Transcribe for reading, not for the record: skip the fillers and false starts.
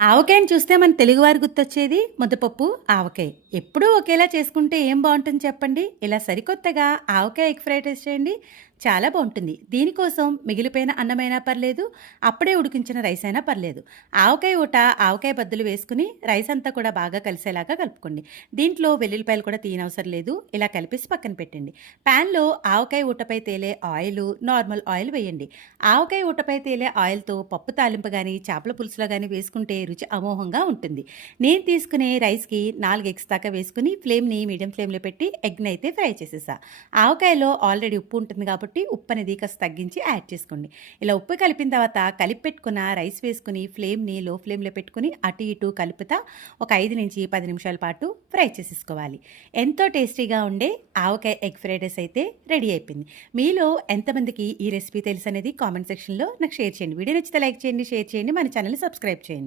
ఆవకాయని చూస్తే మన తెలుగువారి గుర్తొచ్చేది ముద్దపప్పు, ఆవకాయ. ఎప్పుడూ ఒకేలా చేసుకుంటే ఏం బావుంటుంది చెప్పండి? ఇలా సరికొత్తగా ఆవకాయ ఎగ్ ఫ్రైడ్ రైస్ చేయండి. చాలా బావుంటుంది. దీనికోసం మిగిలిపోయిన అన్నమైనా పర్లేదు, అప్పుడే ఉడికించిన రైస్ అయినా పర్లేదు. ఆవకాయ ఊట, ఆవకాయ బద్దులు వేసుకొని రైస్ అంతా కూడా బాగా కలిసేలాగా కలుపుకోండి. దీంట్లో వెల్లుల్లిపాయలు కూడా తీయనవసరం లేదు. ఇలా కలిపేసి పక్కన పెట్టండి. పాన్‌లో ఆవకాయ ఊటపై తేలే ఆయిలు, నార్మల్ ఆయిల్ వేయండి. ఆవకాయ ఊటపై తేలే ఆయిల్‌తో పప్పు తాలింపు గాని, చేపల పులుసులో గాని వేసుకుంటే రుచి అమోఘంగా ఉంటుంది. నేను తీసుకునే రైస్‌కి 4 ఎగ్స్ దాకా వేసుకొని ఫ్లేమ్‌ని మీడియం ఫ్లేమ్‌లో పెట్టి ఎగ్‌నైతే ఫ్రై చేసేసా. ఆవకాయలో ఆల్రెడీ ఉప్పు ఉంటుంది కాబట్టి ఉప్పనేది కాస్త తగ్గించి యాడ్ చేసుకోండి. ఇలా ఉప్పు కలిపిన తర్వాత కలిపి పెట్టుకున్న రైస్ వేసుకొని ఫ్లేమ్‌ని లో ఫ్లేమ్‌లో పెట్టుకొని అటు ఇటు కలుపుతా ఒక 5-10 నిమిషాల పాటు ఫ్రై చేసేసుకోవాలి. ఎంతో టేస్టీగా ఉండే ఆవకాయ ఎగ్ ఫ్రైడ్ రైస్ అయితే రెడీ అయిపోయింది. మీలో ఎంతమందికి ఈ రెసిపీ తెలుసనేది కామెంట్ సెక్షన్‌లో నాకు షేర్ చేయండి. వీడియో నచ్చితే లైక్ చేయండి, షేర్ చేయండి, మన ఛానెల్‌ని సబ్స్క్రైబ్ చేయండి.